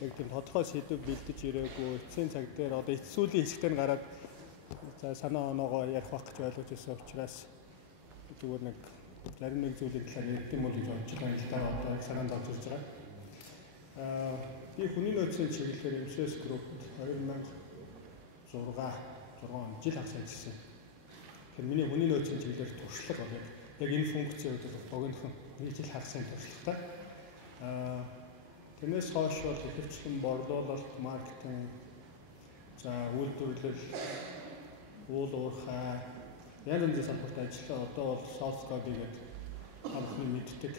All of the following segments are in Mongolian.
яг тийм тодорхой сэдв бэлдэж ирээгүй эцсийн цаг дээр одоо эцсүүлийн хэсэгтэр гараад за санаа оноогоо ярих байх гэж ойлгож байсан учраас зүгээр нэг зарим нэг зүйлийн талаар ярьд юм бол гэж бодож байгаа л да одоо санаанд орж ирж байгаа. Би хүний нөөцийн чиглэлээр MCS Group 2006 жил хагас ажилласан. Тэгэхээр миний хүний нөөцийн чиглэлээр туршлага бол яг энэ функцийн үед богинохон нэг жил хагасын туршлагатай. Тэрнээс хойш бол ихэвчлэн борлуулалт, маркетинг, за үйлдвэрлэл, уул уурхай, янз бүрийн салбарт ажиллаа. Одоо бол SourceCode гэдэг компани мэддэг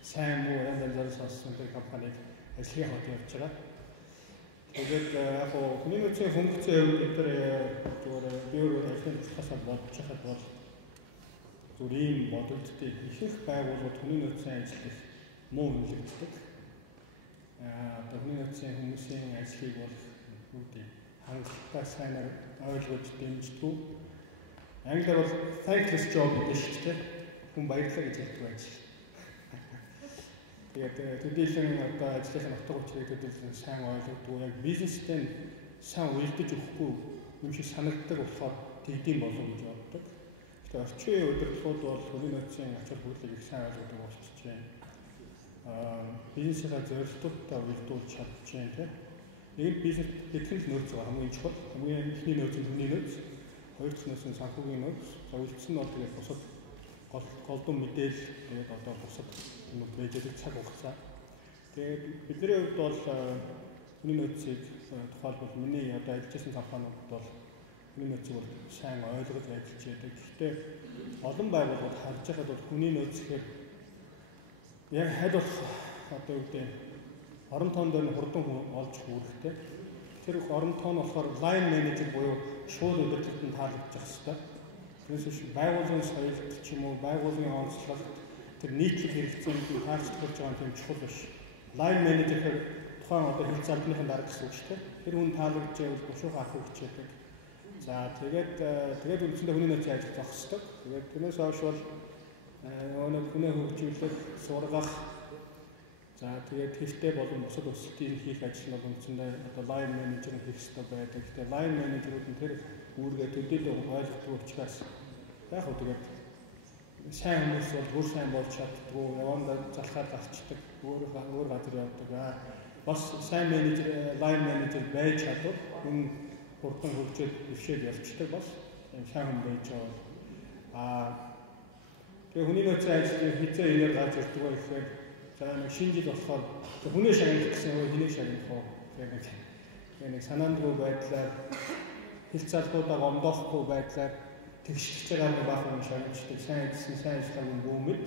сайн муу янз бүрийн сонссон компаниг ажлын хот явж байгаа. Тэгээд яг гоо хүний нөөцийн функцийн хувьд бид зүгээр би өөр ажлын туслахаас бодож байхад бол зүгээр ийм бодогддог. Ихэнх байгууллагууд хүний нөөцийн ажлыг муу хэмжигддэг. Одоо хүний нөөцийн хүмүүсийн ажлыг бол үүдээ хангалттай сайнаар ойлгож дэмждэг. Англиар бол thankless job гэдэг шүү дээ. Хүн баярлалаа гэж хэлдэг ажил. Тэгээд төдийлөн одоо ажлын утга учирыг төдийлөн сайн ойлгодог. Яг бизнестэй сайн уялдаж өгөхгүй юм шиг санагддаг болохоор тэгдэм болов гэж боддог. Тэгээд орчин үеийн удирдлагууд бол хүний нөөцийн ач холбогдлыг их сайн ойлгодог болчихж байна. Бизнесээ зорилттой уялдуулж чадж байна. Нэг бизнес хэдхэн нөөц хамгийн чухал. Хамгийн ихний нөөц нь хүний нөөц. Хоёр дахь нөөц нь санхүүгийн нөөц. За үлдсэн нь бол тэгээд бусад голдон мэдээлэл тэгээд одоо бусад юмуд байж байгаа цаг хугацаа. Тэгээд бидний хувьд бол хүний нөөцийг тухайлбал миний одоо ажилласан компаниуд бол хүний нөөцийг бол сайн ойлгож ажиллаж байдаг. Гэхдээ олон байгууллагууд харж байхад бол хүний нөөц гэхээр яг хадь болох одоо юу гэдэг орон тоон дээр нь хурдан олж хүрэхтэй. Тэр орон тоон болохоор line manager буюу шууд удирдлагад таалагдчих хэвээр. Тэрээс байгууллагын соёлт ч юм уу байгууллагын онцлог тэр нийтлэг хэрэгцээнд таарч төрж байгаа юм чухал биш. Line manager гэхээр тухайн одоо хэл залбирхын дарга гэсэн үг шүү дээ. Тэр хүн таалагдж байвал бушуухан авах хичээдэг. За тэгээд үндсэндээ хүний нөөцийн ажил зогсдог. Тэгээд тэрнээс хойш бол өнөө хүний хөгжүүлэлт сургах за тэгээд хэрэгтэй болон бусад өсөлтийг хийх ажил нь үндсэндээ одоо line manager хийх хэрэгтэй байдаг. Тэгээд line manager-ууд нь тэр үүргээ төдийлөн ойлгодог учраас яг хөө тэгээд сайн хүмүүс бол бүр сайн болж чаддгүй, явандаа залхаад гарчдаг, өөр газар явдаг. Бас сайн менежер, line manager байж чадвал хүн хурдан хөгжөөд дэвшээд явцдаг бас сайн хүн байж байгаа. Тэгээ хүний нөөцийн ажлыг хизээ инээр гарч ирдэг байх гэхээр за нэг шинэ жил болохоор хүний шагнах гэсэн үг хэнийг шагнах вэ? Тэгээ нэг санаандгүй байдлаар хэл залгуудаа гомдоохгүй байдлаар тэгшиж байгаа нэг баах юм шагнаждаг. Сайн ажилласан юм бүүмэд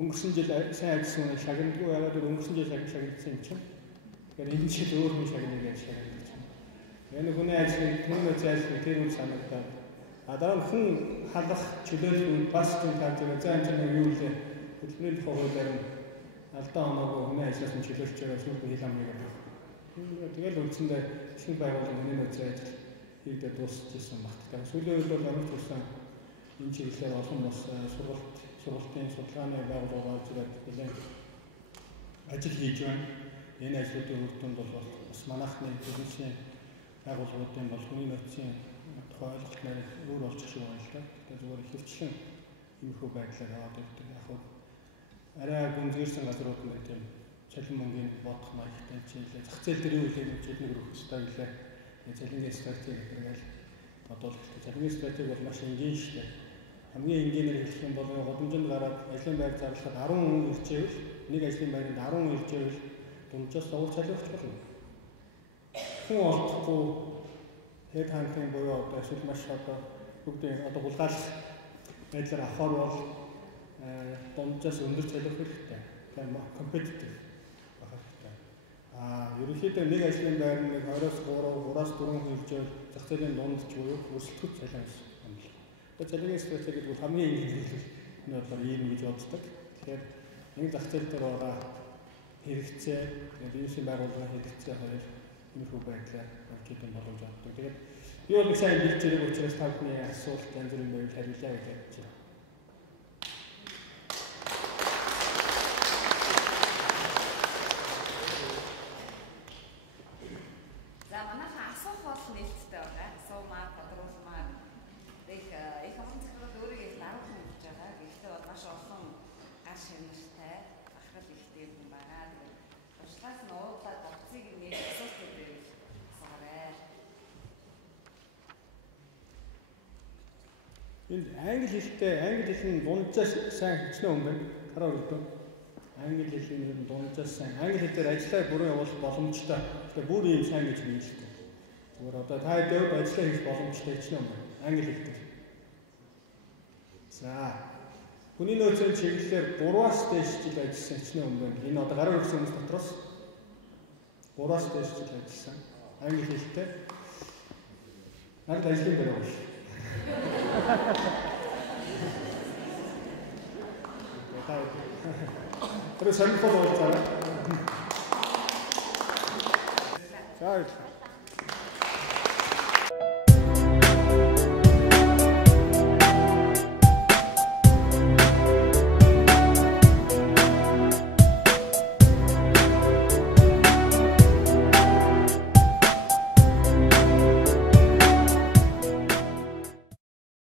өнгөрсөн жил сайн ажилласан хүн шагнадгүй яагаад өнгөрсөн жил шагнагдсан юм чинь. Тэгэхээр энэ жил өөр хүн шагнана гэж шагнагдаж байна. Энэ хүний ажлыг хүн нөөцийн ажлыг тэр хүн санагдаад дараа нь хүн халах чөлөөлөл бас тийм тань зан чанар юу вэ? Хөдөлмөрийн хуулиар нь алдаа оноогүй хүний ажлаас нь чөлөөлж байгаа сүлбэ хэл амыг авах. Тэгэл үндсэндээ шинэ байгууллагын хүний нөөцийн ажил хийгдээ дуусчихсан багтдаг. Сүүлийн үед бол ямар ч үсэн энэ чиглэлээр олон бас сургалтын судалгааны байгууллагууд орж ирээд нэлээд ажил хийж байна. Энэ ажлуудын үр дүнд бол бас манайхны бизнесийн байгууллагуудын бол хүний нөөцийн тухай ойлголт нэр өөр болчих шиг байна л да. Тэгэхээр зүгээр ихэвчлэн иймэрхүү байдлаар яваад ирдэг. Яг хөө арай гүнзгийрсэн газрууд нь тийм цалин мөнгөний бодох маягтай чиглэлээ зах зээл дээр юу хэлэх юм нэг өрөх хөстэй гэлээ. Цалингийн стратеги гэдэг бодвол цалингийн стратеги бол маш энгийн шүү дээ. Хамгийн энгийнээр хэлэх юм бол годамжинд гараад ажлын байр зарлахад 10 хүн иржээвэл нэг ажлын байранд 10 хүн иржээвэл дунджаас зовх цалинч болно. Хүн олдохгүй хэд хантын буюу одоо эсвэл маш одоо бүгдийн одоо булгаалах байдлаар авахар бол дунджаас өндөр цалин хэрэгтэй. Тэгэхээр компетитив ерөнхийдөө нэг ажлын байр нэг 20-аас 3-аас 4 хүн иржээл зах зээлийн дунд ч буюу өрсөлдөхөд цалин юм л. Тэгээд цалингийн стратеги гэдэг хамгийн энгийн хэлбэл нь болохоор ийм гэж боддог. Тэгэхээр нэг зах зээл дээр байгаа хэрэгцээ, бизнесийн байгууллагын хэрэгцээ хоёр иймэрхүү байдлаар болж идэв боломж олддог. Тэгээд би бол нэг сайн хэлж ирэх учраас та бүхний асуулт янз бүрийн байвал хариулъя гэж бодож байна. За манайхаа асуух бол нээлттэй байгаа. Асуумаар, тодруулмаар их олон захирал өөрийгөө их даруйхан хэлж байгаа. Гэхдээ бол маш олон гар ширмэртэй бахархал ихтэй юм байна. Тэгээд туршлагаас нь уурлаад боцыг нэг асуулт өгөөл асуугаарай. Энд англи хэлний дунджаас сайн хичнээн юм байна. Хараа өрдөө. Англи хэлний дунджаас сайн. Англи хэлээр ажиллаа бүрэн явуулах боломжтой. Тэгэхээр бүр ийм сайн гэж хэлж байна. Зүгээр одоо та дэв ажиллаа хийх боломжтой хичнээн юм байна. Англи хэлээр. За. Хүний нөөцийн чиглэлээр 3-аас дээш жил ажилласан хичнээн юм байна. Энэ одоо гараа өргөсөн хүмүүс дотроос 3-аас дээш жил ажилласан. Англи хэлтэй. Надад ажлын дээр байна. Тэр сонирхол уулзаарай. За